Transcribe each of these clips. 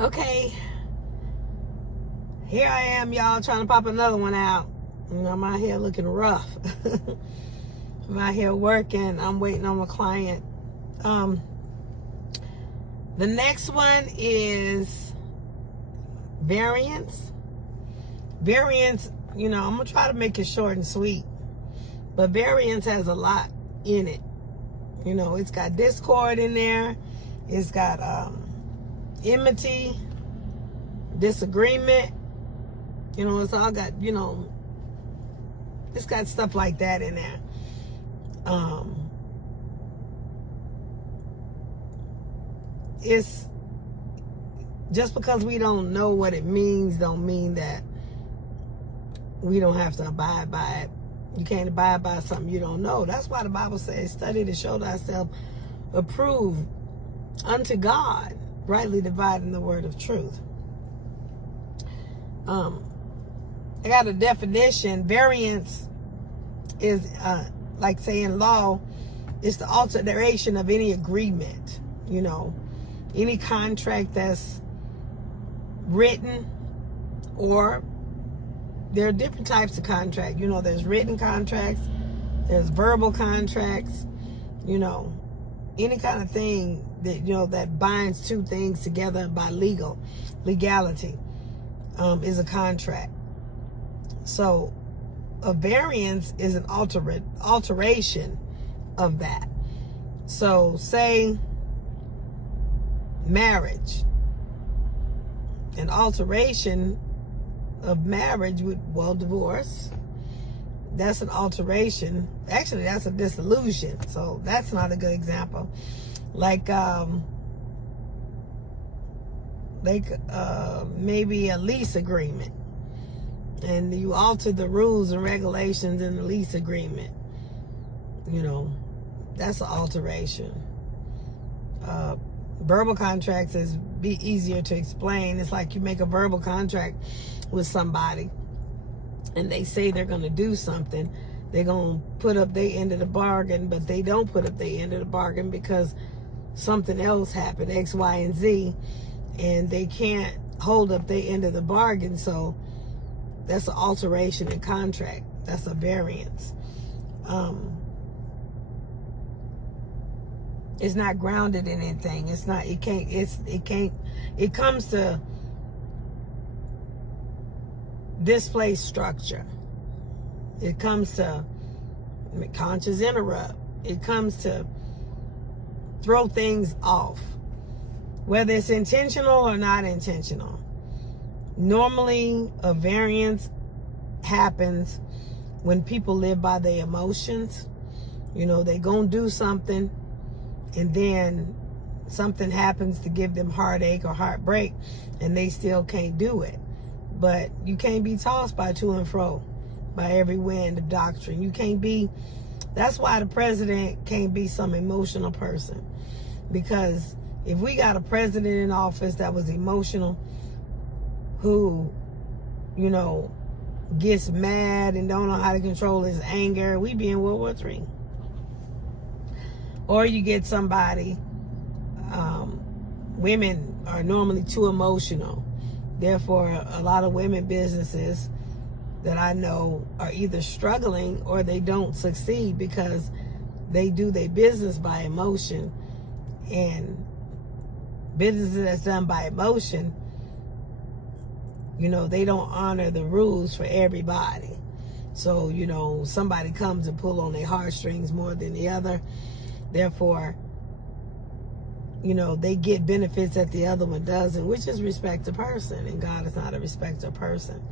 Okay, here I am, y'all, trying to pop another one out. I'm out here looking rough. I'm out here working. I'm waiting on my client. The next one is variance. Variance, I'm going to try to make it short and sweet. But variance has a lot in it. It's got discord in there. It's got enmity, disagreement. It's all got, it's got stuff like that in there. It's just because we don't know what it means don't mean that we don't have to abide by it. You can't abide by something you don't know. That's why the Bible says, study to show thyself approved unto God, rightly dividing the word of truth. I got a definition. Variance is, like saying law, it's the alteration of any agreement, any contract that's written, or there are different types of contract. There's written contracts, there's verbal contracts, any kind of thing that, that binds two things together by legality, is a contract. So a variance is an alteration of that. So say marriage, an alteration of marriage with, divorce, that's an alteration. Actually, that's a dissolution. So that's not a good example. Like maybe a lease agreement, and you alter the rules and regulations in the lease agreement. That's an alteration. Verbal contracts is easier to explain. It's like you make a verbal contract with somebody and they say they're going to do something. They're going to put up their end of the bargain, but they don't put up their end of the bargain because something else happened, X, Y, and Z, and they can't hold up their end of the bargain. So that's an alteration in contract. That's a variance. It's not grounded in anything. It comes to displace structure. It comes to conscious interrupt. It comes to throw things off, whether it's intentional or not intentional. Normally, a variance happens when people live by their emotions. They gonna do something, and then something happens to give them heartache or heartbreak, and they still can't do it. But you can't be tossed by to and fro by every wind of doctrine. You can't be. That's why the president can't be some emotional person, because if we got a president in office that was emotional, who gets mad and don't know how to control his anger, we'd be in World War III. Or you get somebody, women are normally too emotional. Therefore, a lot of women businesses that I know are either struggling or they don't succeed because they do their business by emotion. And businesses that's done by emotion, they don't honor the rules for everybody. So, somebody comes and pull on their heartstrings more than the other. Therefore, they get benefits that the other one doesn't, which is respect a person, and God is not a respecter person.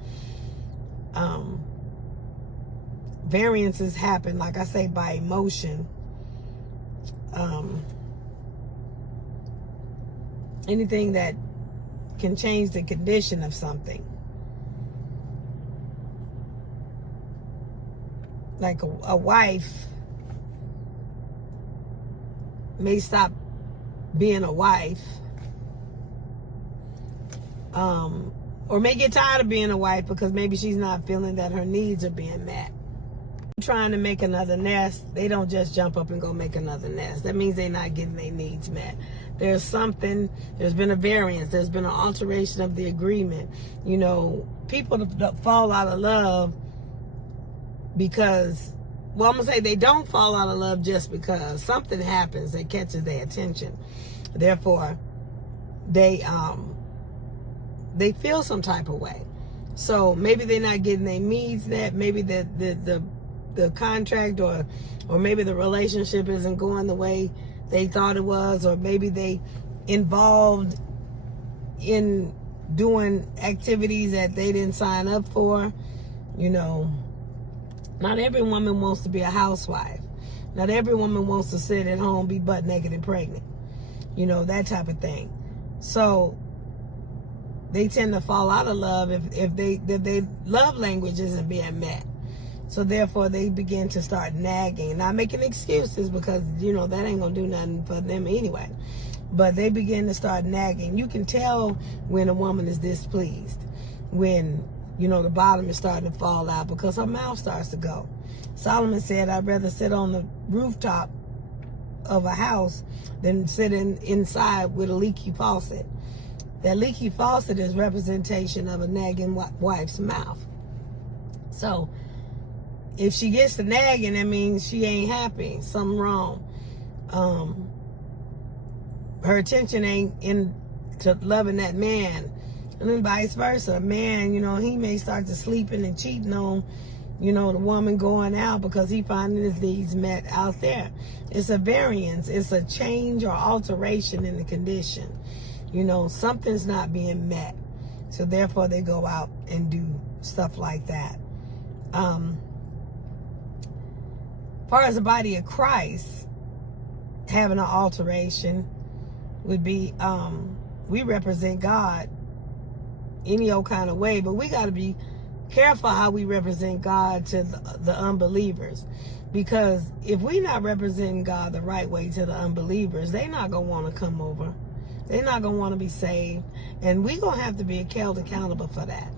Variances happen, like I say, by emotion. Anything that can change the condition of something. Like a wife may stop being a wife, or may get tired of being a wife because maybe she's not feeling that her needs are being met. trying to make another nest, they don't just jump up and go make another nest. That means they're not getting their needs met. There's been a variance, there's been an alteration of the agreement. You know, people that fall out of love because, well, I'm gonna say they don't fall out of love just because something happens that catches their attention. Therefore, they feel some type of way. So maybe they're not getting their needs met. Maybe the contract or maybe the relationship isn't going the way they thought it was, or maybe they involved in doing activities that they didn't sign up for. You know, not every woman wants to be a housewife. Not every woman wants to sit at home, be butt naked and pregnant. You know, that type of thing. So they tend to fall out of love if they love language isn't being met. So therefore they begin to start nagging, not making excuses, because you know that ain't gonna do nothing for them anyway. But they begin to start nagging. You can tell when a woman is displeased, when you know the bottom is starting to fall out, because her mouth starts to go. Solomon said, "I'd rather sit on the rooftop of a house than sit inside with a leaky faucet." That leaky faucet is representation of a nagging wife's mouth. So if she gets to nagging, that means she ain't happy. Something wrong. Her attention ain't into loving that man. And then vice versa. A man, you know, he may start to sleeping and cheating on, you know, the woman going out because he finding his needs met out there. It's a variance. It's a change or alteration in the condition. You know, something's not being met. So therefore they go out and do stuff like that. As far as the body of Christ having an alteration would be, we represent God any old kind of way, but we got to be careful how we represent God to the unbelievers, because if we not representing God the right way to the unbelievers, they not gonna want to come over. They're not gonna want to be saved, and we gonna have to be held accountable for that.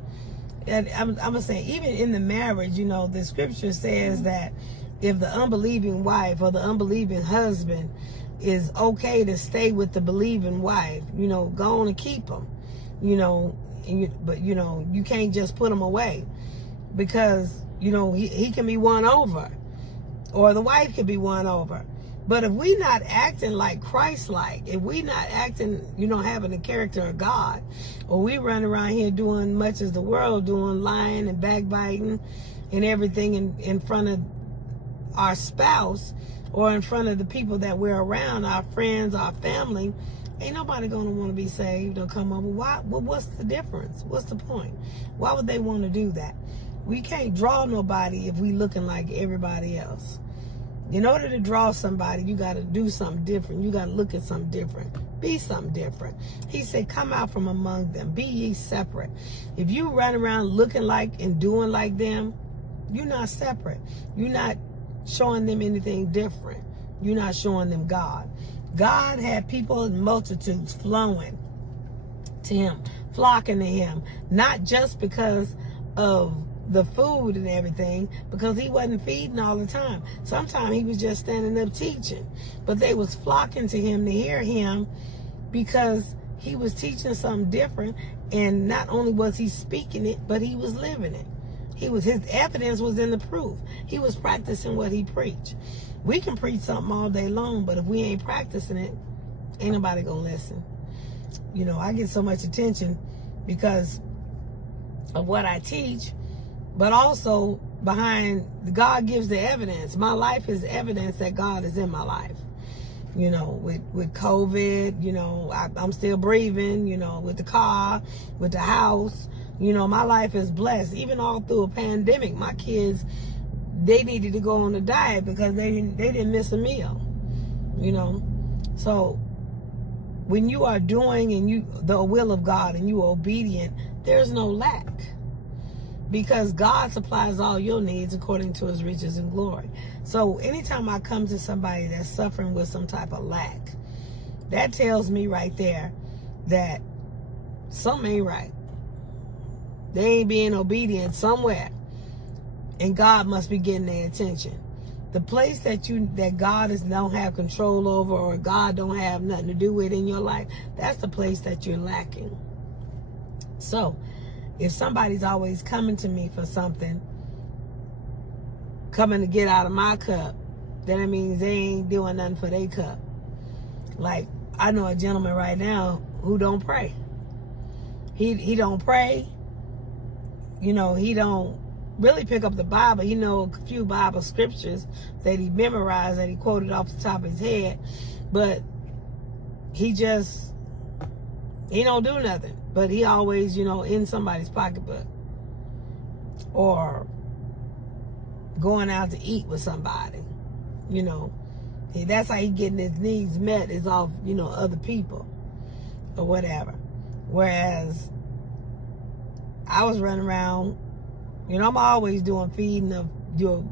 And I'm gonna say, even in the marriage, you know, the scripture says that if the unbelieving wife or the unbelieving husband is okay to stay with the believing wife, you know, go on and keep them, you know, but you know, you can't just put them away, because you know he can be won over, or the wife can be won over. But if we not acting like Christ-like, if we not acting, you know, having the character of God, or we run around here doing much as the world doing, lying and backbiting and everything in front of our spouse or in front of the people that we're around, our friends, our family, ain't nobody gonna want to be saved or come over. Why? Well, what's the difference? What's the point? Why would they want to do that? We can't draw nobody if we looking like everybody else. In order to draw somebody, you got to do something different. You got to look at something different. Be something different. He said, come out from among them. Be ye separate. If you run around looking like and doing like them, you're not separate. You're not showing them anything different. You're not showing them God. God had people in multitudes flowing to him, flocking to him, not just because of the food and everything, because he wasn't feeding all the time. Sometimes he was just standing up teaching, but they was flocking to him to hear him, because he was teaching something different. And not only was he speaking it, but he was living it. His evidence was in the proof. He was practicing what he preached. We can preach something all day long, but if we ain't practicing it, ain't nobody gonna listen. You know, I get so much attention because of what I teach, but also behind, God gives the evidence. My life is evidence that God is in my life. You know, with COVID, you know, I'm still breathing, you know, with the car, with the house. You know, my life is blessed. Even all through a pandemic, my kids, they needed to go on a diet because they didn't miss a meal, you know. So when you are doing the will of God and you are obedient, there's no lack, because God supplies all your needs according to his riches and glory. So anytime I come to somebody that's suffering with some type of lack, that tells me right there that something ain't right. They ain't being obedient somewhere. and God must be getting their attention. The place that God don't have control over, or God don't have nothing to do with in your life, that's the place that you're lacking. So if somebody's always coming to me for something, coming to get out of my cup, then it means they ain't doing nothing for their cup. Like, I know a gentleman right now who don't pray. He don't pray. You know, he don't really pick up the Bible. He know a few Bible scriptures that he memorized, that he quoted off the top of his head, but he don't do nothing. But he always, you know, in somebody's pocketbook, or going out to eat with somebody. You know, that's how he getting his needs met, is off, you know, other people or whatever. Whereas I was running around, you know, I'm always doing feeding of your.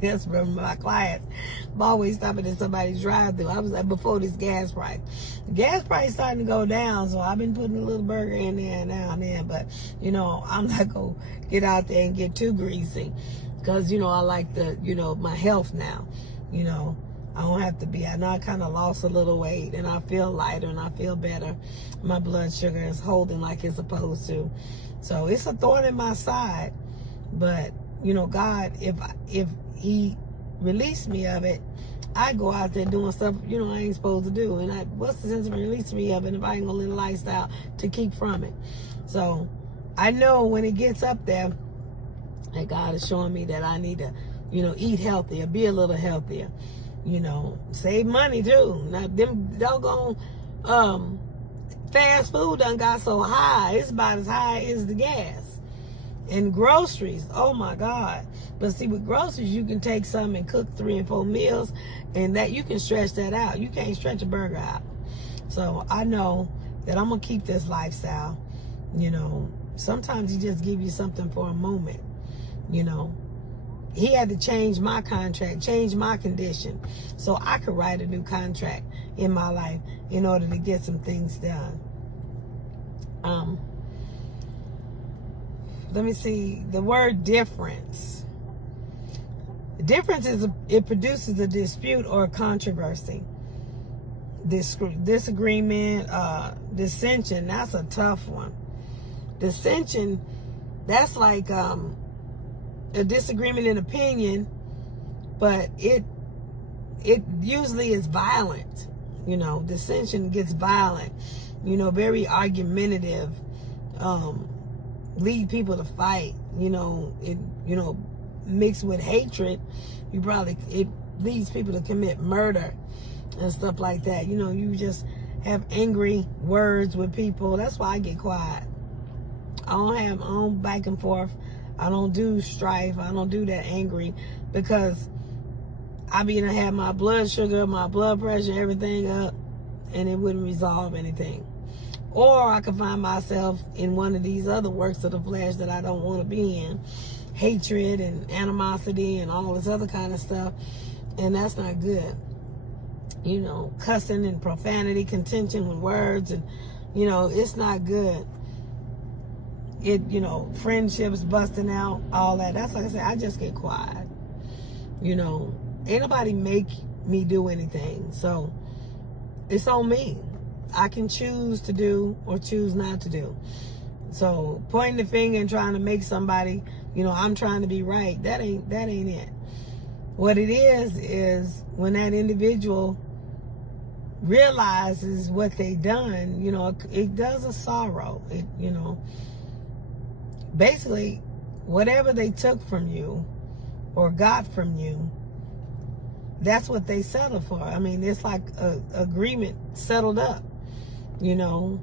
That's from my clients. I'm always stopping at somebody's drive-thru. I was like, before this gas price. The gas price starting to go down, so I've been putting a little burger in there now and then. But, you know, I'm not going to get out there and get too greasy, because, you know, I like my health now. You know, I don't have to be. I know I kind of lost a little weight, and I feel lighter and I feel better. My blood sugar is holding like it's supposed to. So it's a thorn in my side, but you know, God, if he released me of it, I go out there doing stuff, you know, I ain't supposed to do. And what's the sense of releasing me of it if I ain't gonna live a lifestyle to keep from it? So I know when it gets up there, that God is showing me that I need to, you know, eat healthier, be a little healthier, you know, save money too. Now them doggone fast food done got so high, it's about as high as the gas. And groceries, oh my God. But see, with groceries, you can take some and cook 3 and 4 meals, and that you can stretch that out. You can't stretch a burger out. So I know that I'm gonna keep this lifestyle. You know, sometimes he just give you something for a moment. You know, he had to change my contract, change my condition, so I could write a new contract in my life in order to get some things done. Let me see, the word difference. Difference is, it produces a dispute or a controversy. Disagreement, dissension, that's a tough one. Dissension, that's like a disagreement in opinion, but it usually is violent. You know, dissension gets violent, you know, very argumentative, lead people to fight, you know, mixed with hatred, it leads people to commit murder and stuff like that. You know, you just have angry words with people. That's why I get quiet. I don't back and forth. I don't do strife. I don't do that angry, because I be to have my blood sugar, my blood pressure, everything up, and it wouldn't resolve anything. Or I could find myself in one of these other works of the flesh that I don't want to be in. Hatred and animosity and all this other kind of stuff. And that's not good. You know, cussing and profanity, contention with words, and, you know, it's not good. You know, friendships busting out, all that. That's like I said, I just get quiet. You know, ain't nobody make me do anything. So it's on me. I can choose to do or choose not to do. So pointing the finger and trying to make somebody, you know, I'm trying to be right, that ain't it. What it is when that individual realizes what they done, you know, it does a sorrow. It, you know, basically whatever they took from you or got from you, that's what they settled for. I mean, it's like a agreement settled up. You know,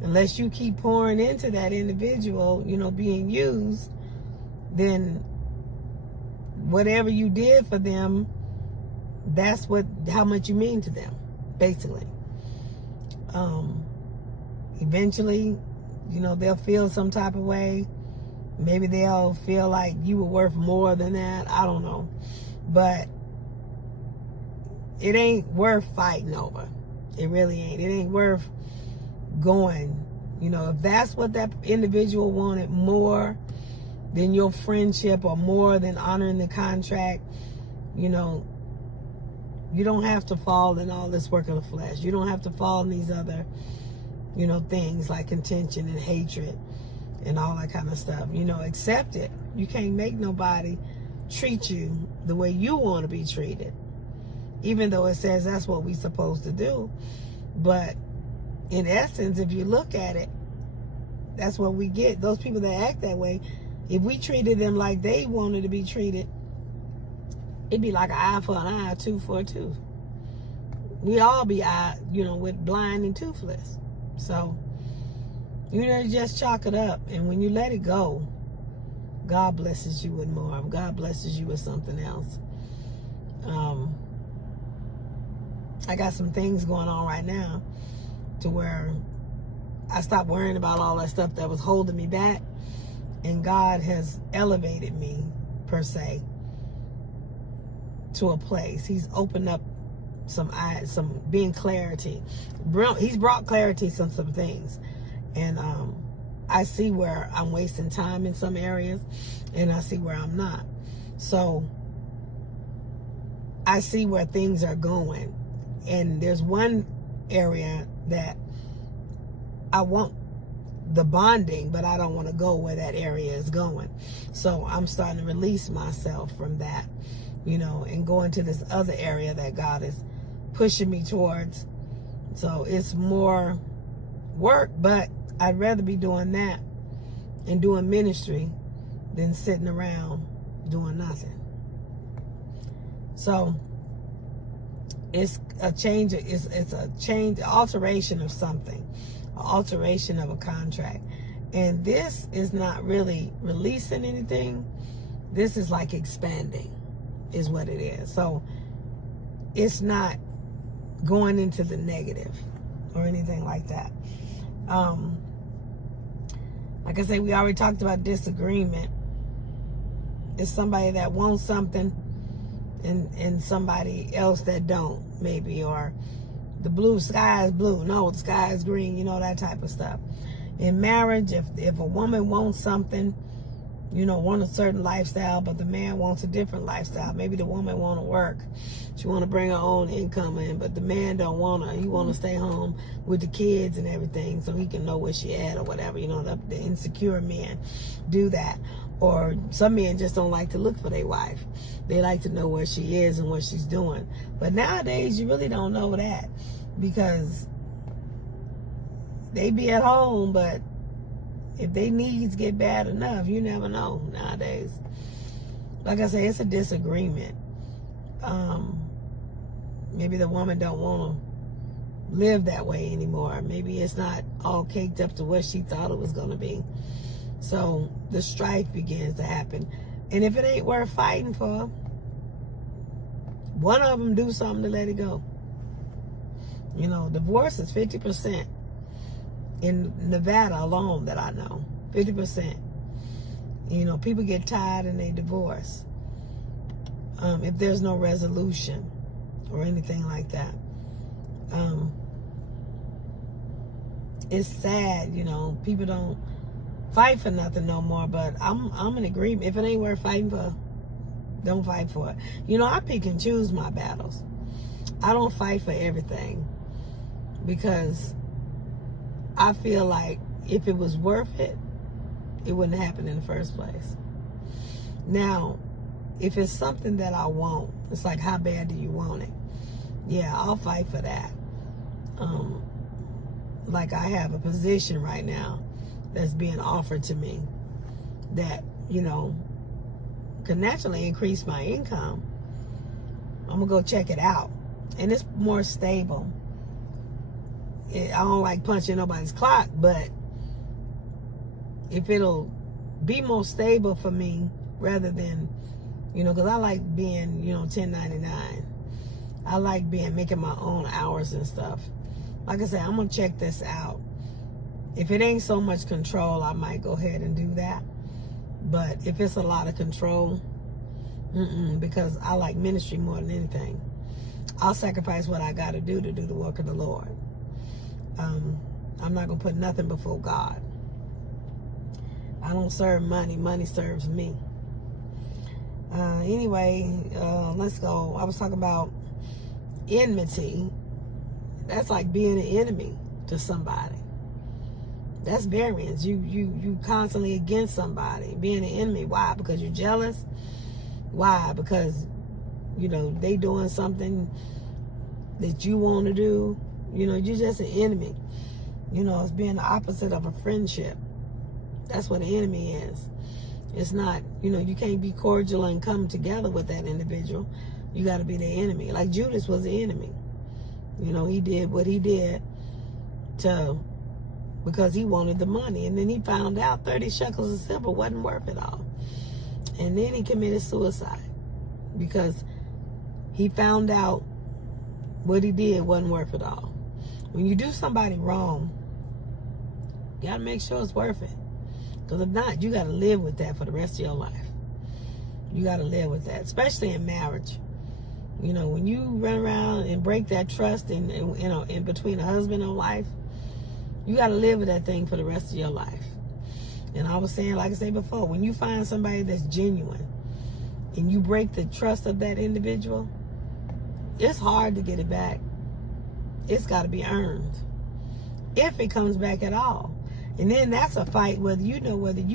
unless you keep pouring into that individual, you know, being used, then whatever you did for them, that's how much you mean to them, basically. Eventually, you know, they'll feel some type of way. Maybe they'll feel like you were worth more than that. I don't know. But it ain't worth fighting over. It really ain't. It ain't worth going. You know, if that's what that individual wanted more than your friendship or more than honoring the contract, you know, you don't have to fall in all this work of the flesh. You don't have to fall in these other, you know, things like contention and hatred and all that kind of stuff. You know, accept it. You can't make nobody treat you the way you want to be treated, even though it says that's what we're supposed to do. But in essence, if you look at it, that's what we get. Those people that act that way, if we treated them like they wanted to be treated, it'd be like an eye for an eye, a tooth for a tooth. We all be with blind and toothless. So, you know, just chalk it up. And when you let it go, God blesses you with more. God blesses you with something else. I got some things going on right now to where I stopped worrying about all that stuff that was holding me back. And God has elevated me, per se, to a place. He's opened up some being clarity. He's brought clarity to some things. And I see where I'm wasting time in some areas, and I see where I'm not. So I see where things are going. And there's one area that I want the bonding, but I don't want to go where that area is going. So I'm starting to release myself from that, you know, and go into this other area that God is pushing me towards. So it's more work, but I'd rather be doing that and doing ministry than sitting around doing nothing. So it's a change. It's a change, alteration of something, an alteration of a contract. And this is not really releasing anything. This is like expanding, is what it is. So it's not going into the negative or anything like that. Like I say, we already talked about disagreement. It's somebody that wants something and somebody else that don't, maybe, or the blue sky is blue, no, the sky is green, you know, that type of stuff. In marriage, if a woman wants something, you know, want a certain lifestyle, but the man wants a different lifestyle. Maybe the woman want to work, she want to bring her own income in, but the man don't want her. He want to stay home with the kids and everything so he can know where she at or whatever. You know, the insecure men do that. Or some men just don't like to look for their wife. They like to know where she is and what she's doing. But nowadays, you really don't know that, because they be at home, but if their needs get bad enough, you never know nowadays. Like I say, it's a disagreement. Maybe the woman don't want to live that way anymore. Maybe it's not all caked up to what she thought it was going to be. So the strife begins to happen. And if it ain't worth fighting for, one of them do something to let it go. You know, divorce is 50%. In Nevada alone that I know, 50%. You know, people get tired and they divorce. If there's no resolution or anything like that. It's sad, you know, people don't fight for nothing no more, but I'm in agreement. If it ain't worth fighting for, don't fight for it. You know, I pick and choose my battles. I don't fight for everything, because I feel like if it was worth it, it wouldn't happen in the first place. Now, if it's something that I want, it's like, how bad do you want it? Yeah, I'll fight for that. Like I have a position right now that's being offered to me that, you know, could naturally increase my income. I'm gonna go check it out. And it's more stable. I don't like punching nobody's clock, but if it'll be more stable for me rather than, you know, because I like being, you know, 1099. I like making my own hours and stuff. Like I said, I'm going to check this out. If it ain't so much control, I might go ahead and do that. But if it's a lot of control, because I like ministry more than anything. I'll sacrifice what I got to do the work of the Lord. I'm not going to put nothing before God. I don't serve money. Money serves me. Anyway, let's go. I was talking about enmity. That's like being an enemy to somebody. That's variance. You constantly against somebody, being an enemy. Why? Because you're jealous. Why? Because, you know, they doing something that you want to do. You know, you're just an enemy. You know, it's being the opposite of a friendship. That's what an enemy is. It's not, you know, you can't be cordial and come together with that individual. You got to be the enemy. Like Judas was the enemy. You know, he did what he did because he wanted the money. And then he found out 30 shekels of silver wasn't worth it all. And then he committed suicide because he found out what he did wasn't worth it all. When you do somebody wrong, you got to make sure it's worth it. Because if not, you got to live with that for the rest of your life. You got to live with that, especially in marriage. You know, when you run around and break that trust in between a husband and wife, you got to live with that thing for the rest of your life. And I was saying, like I said before, when you find somebody that's genuine and you break the trust of that individual, it's hard to get it back. It's got to be earned, if it comes back at all. And then that's a fight, whether you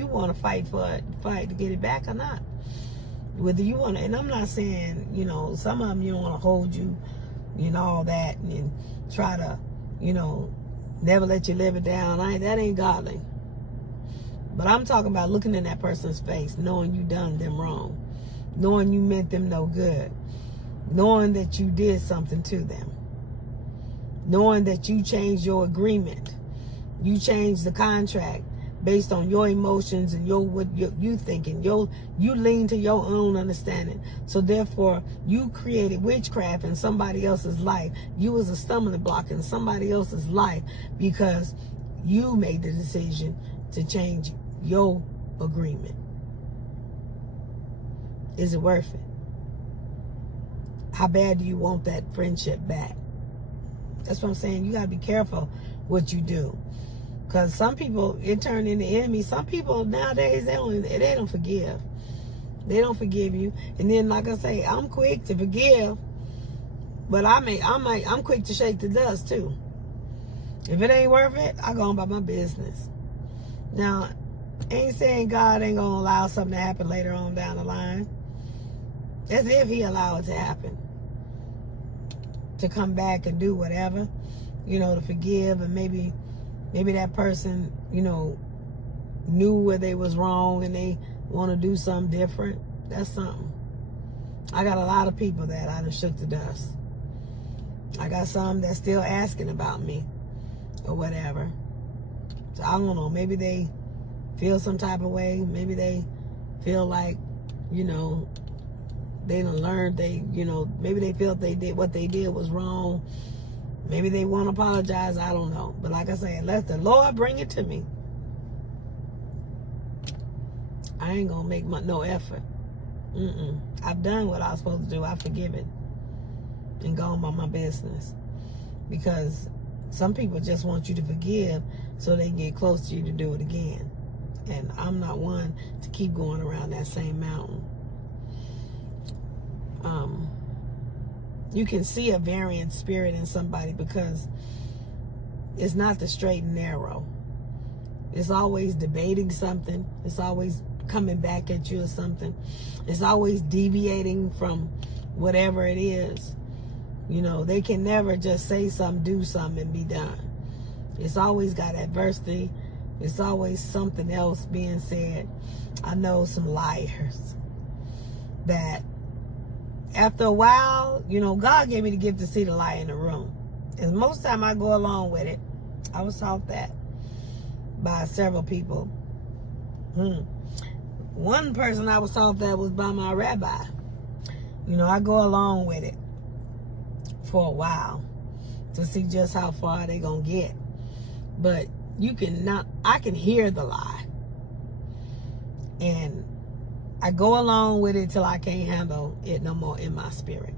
want to fight to get it back or not. Whether you want to, and I'm not saying, you know, some of them you don't want to hold you, you know, all that, and try to, you know, never let you live it down. That ain't godly. But I'm talking about looking in that person's face, knowing you done them wrong, knowing you meant them no good, knowing that you did something to them, knowing that you changed your agreement. You change the contract based on your emotions and what you thinking. You lean to your own understanding. So therefore, you created witchcraft in somebody else's life. You was a stumbling block in somebody else's life because you made the decision to change your agreement. Is it worth it? How bad do you want that friendship back? That's what I'm saying. You got to be careful what you do. Because some people, it turned into enemies. Some people nowadays, they don't forgive. They don't forgive you. And then, like I say, I'm quick to forgive, but I'm quick to shake the dust too. If it ain't worth it, I go on about my business. Now, ain't saying God ain't gonna allow something to happen later on down the line. As if He allowed it to happen, to come back and do whatever, you know, to forgive, and maybe that person, you know, knew where they was wrong and they want to do something different. That's something. I got a lot of people that I done shook the dust. I got some that's still asking about me or whatever. So I don't know. Maybe they feel some type of way. Maybe they feel like, you know, they done learned maybe they feel what they did was wrong. Maybe they want to apologize. I don't know. But like I say, unless the Lord bring it to me, I ain't going to make no effort. I've done what I was supposed to do. I forgive it and go on about my business. Because some people just want you to forgive so they can get close to you to do it again. And I'm not one to keep going around that same mountain. You can see a variant spirit in somebody because it's not the straight and narrow. It's always debating something. It's always coming back at you or something. It's always deviating from whatever it is. You know, they can never just say something, do something, and be done. It's always got adversity. It's always something else being said. I know some liars that after a while, you know, God gave me the gift to see the lie in the room. And most of the time I go along with it. I was taught that by several people. One person I was taught that was by my rabbi. You know, I go along with it for a while to see just how far they gonna get. But I can hear the lie. And I go along with it till I can't handle it no more in my spirit.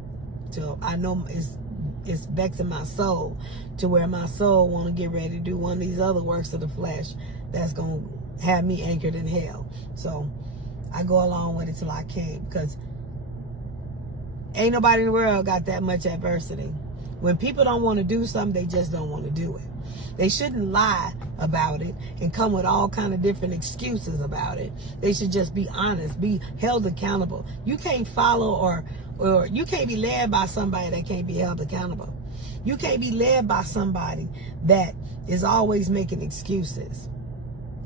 So I know it's vexing my soul to where my soul want to get ready to do one of these other works of the flesh that's going to have me anchored in hell. So I go along with it till I can't, because ain't nobody in the world got that much adversity. When people don't want to do something, they just don't want to do it. They shouldn't lie about it and come with all kind of different excuses about it. They should just be honest, be held accountable. You can't follow or you can't be led by somebody that can't be held accountable. You can't be led by somebody that is always making excuses.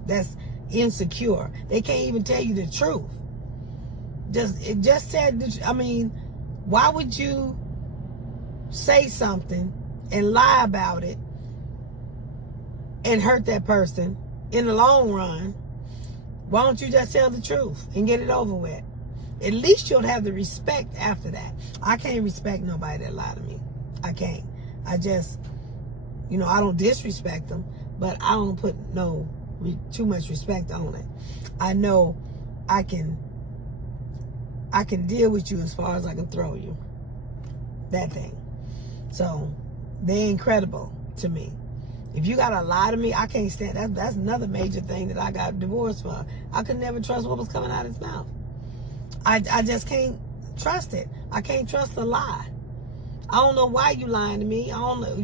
That's insecure. They can't even tell you the truth. Why would you say something and lie about it and hurt that person in the long run? Why don't you just tell the truth and get it over with? At least you'll have the respect after that. I can't respect nobody that lie to me. I can't. I just, I don't disrespect them, but I don't put too much respect on it. I know I can deal with you as far as I can throw you. That thing. So they're incredible to me. If you gotta lie to me, I can't stand that. That's another major thing that I got divorced for. I could never trust what was coming out of his mouth. I just can't trust it. I can't trust a lie. I don't know why you lying to me. I don't know,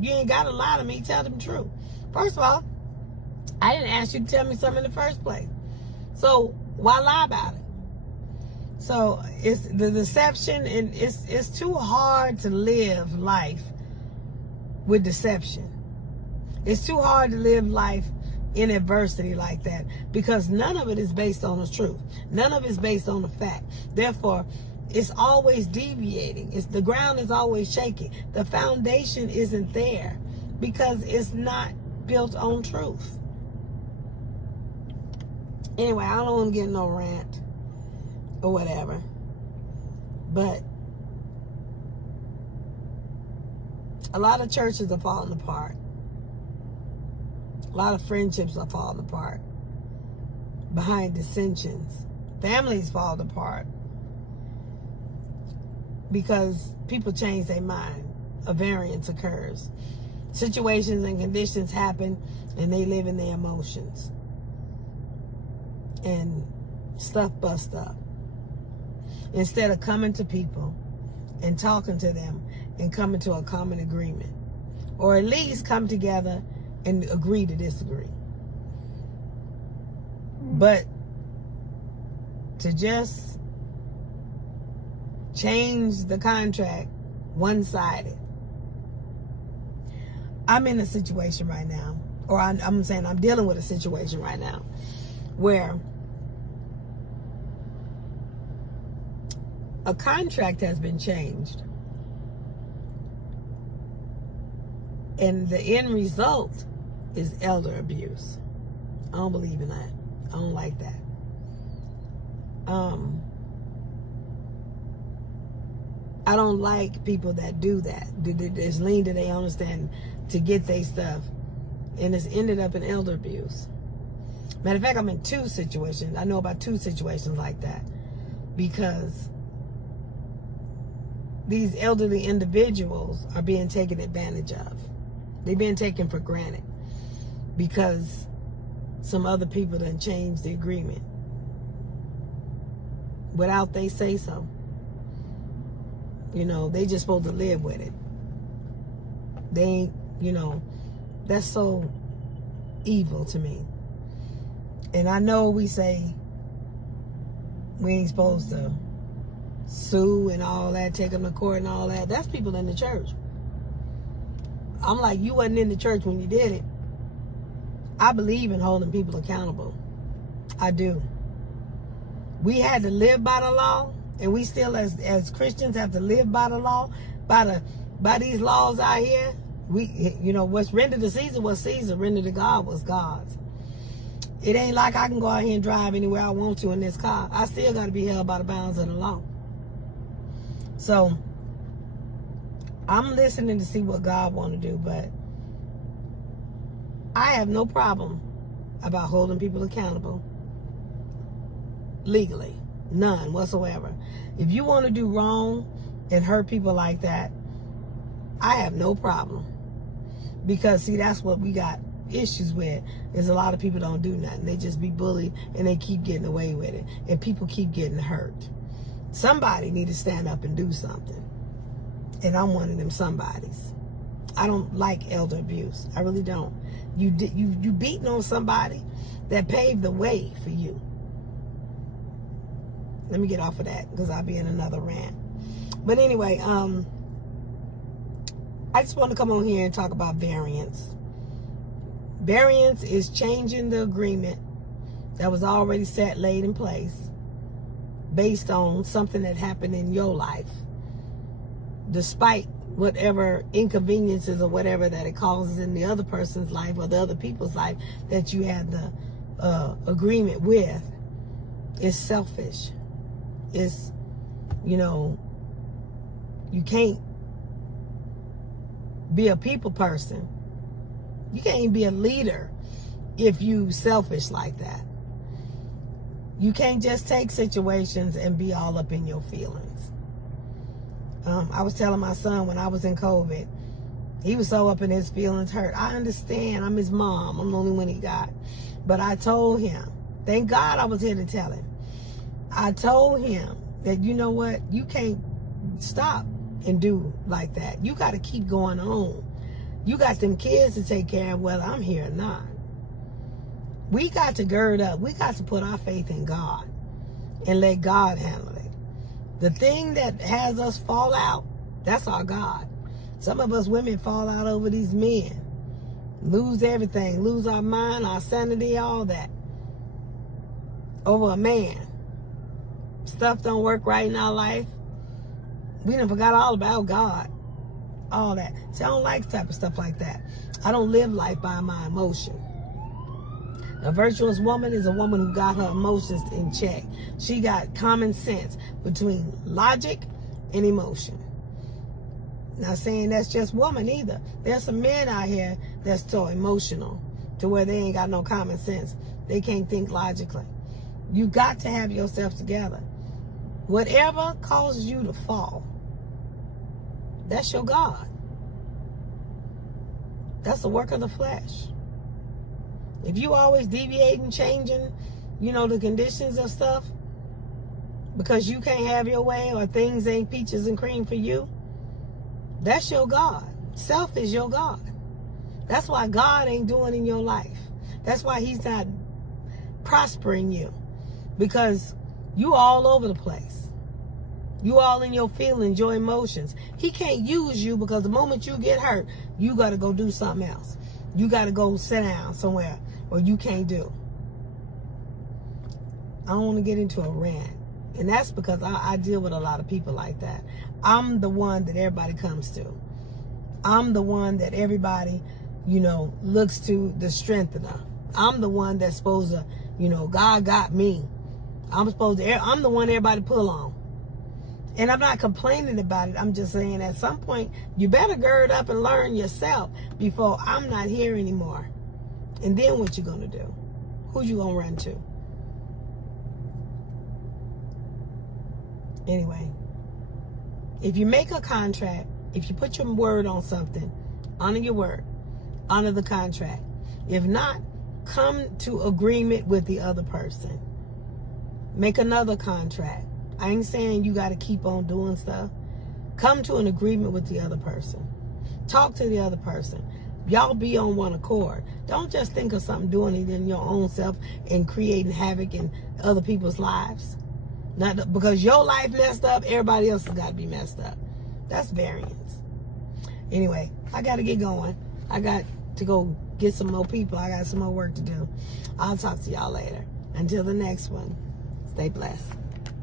you ain't gotta lie to me. Tell them the truth. First of all, I didn't ask you to tell me something in the first place. So why lie about it? So it's the deception, and it's too hard to live life with deception. It's too hard to live life in adversity like that, because none of it is based on the truth. None of it is based on the fact. Therefore, it's always deviating. The ground is always shaking. The foundation isn't there because it's not built on truth. Anyway, I don't want to get no rant or whatever, but a lot of churches are falling apart. A lot of friendships are falling apart behind dissensions. Families fall apart because people change their mind. A variance occurs. Situations and conditions happen, and they live in their emotions. And stuff busts up. Instead of coming to people and talking to them and coming to a common agreement, or at least come together and agree to disagree. But to just change the contract one-sided. I'm in a situation right now, or I'm saying I'm dealing with a situation right now where a contract has been changed, and the end result is elder abuse. I don't believe in that. I don't like that. I don't like people that do that. There's lean to they understand to get their stuff, and it's ended up in elder abuse. Matter of fact, I'm in two situations. I know about two situations like that, because these elderly individuals are being taken advantage of. They're being taken for granted because some other people done changed the agreement without they say so. They just supposed to live with it. They ain't, that's so evil to me. And I know we say we ain't supposed to sue and all that, take them to court and all that. That's people in the church. I'm like, you wasn't in the church when you did it. I believe in holding people accountable. I do. We had to live by the law, and we still as Christians have to live by the law, by these laws out here. What's rendered to Caesar was Caesar, rendered to God was God's. It ain't like I can go out here and drive anywhere I want to in this car. I still got to be held by the bounds of the law. So I'm listening to see what God want to do, but I have no problem about holding people accountable legally. None whatsoever. If you want to do wrong and hurt people like that, I have no problem. Because, see, that's what we got issues with is a lot of people don't do nothing. They just be bullied and they keep getting away with it. And people keep getting hurt. Somebody need to stand up and do something. And I'm one of them somebodies. I don't like elder abuse. I really don't. You beating on somebody that paved the way for you. Let me get off of that because I'll be in another rant. But anyway, I just want to come on here and talk about variance. Variance is changing the agreement that was already set, laid in place, based on something that happened in your life, despite whatever inconveniences or whatever that it causes in the other person's life or the other people's life that you had the agreement with. Is selfish. It's, you can't be a people person. You can't even be a leader if you selfish like that. You can't just take situations and be all up in your feelings. I was telling my son when I was in COVID, he was so up in his feelings, hurt. I understand. I'm his mom. I'm the only one he got. But I told him, thank God I was here to tell him. I told him that, you know what? You can't stop and do like that. You got to keep going on. You got them kids to take care of whether I'm here or not. We got to gird up. We got to put our faith in God and let God handle it. The thing that has us fall out, that's our God. Some of us women fall out over these men. Lose everything. Lose our mind, our sanity, all that. Over a man. Stuff don't work right in our life. We done forgot all about God. All that. See, I don't like type of stuff like that. I don't live life by my emotion. A virtuous woman is a woman who got her emotions in check. She got common sense between logic and emotion. Not saying that's just woman either. There's some men out here that's so emotional to where they ain't got no common sense. They can't think logically. You got to have yourself together. Whatever causes you to fall, that's your God. That's the work of the flesh. If you always deviating, changing, the conditions of stuff because you can't have your way or things ain't peaches and cream for you, that's your God. Self is your God. That's why God ain't doing in your life. That's why he's not prospering you, because you all over the place. You all in your feelings, your emotions. He can't use you because the moment you get hurt, you got to go do something else. You got to go sit down somewhere where you can't do. I don't want to get into a rant. And that's because I deal with a lot of people like that. I'm the one that everybody comes to. I'm the one that everybody, looks to, the strengthener. I'm the one that's supposed to, God got me. I'm the one everybody pull on. And I'm not complaining about it. I'm just saying at some point, you better gird up and learn yourself before I'm not here anymore. And then what you gonna do? Who you gonna run to? Anyway, if you make a contract, if you put your word on something, honor your word, honor the contract. If not, come to agreement with the other person. Make another contract. I ain't saying you got to keep on doing stuff. Come to an agreement with the other person. Talk to the other person. Y'all be on one accord. Don't just think of something doing it in your own self and creating havoc in other people's lives. Not because your life messed up, everybody else has got to be messed up. That's variance. Anyway, I got to get going. I got to go get some more people. I got some more work to do. I'll talk to y'all later. Until the next one, stay blessed.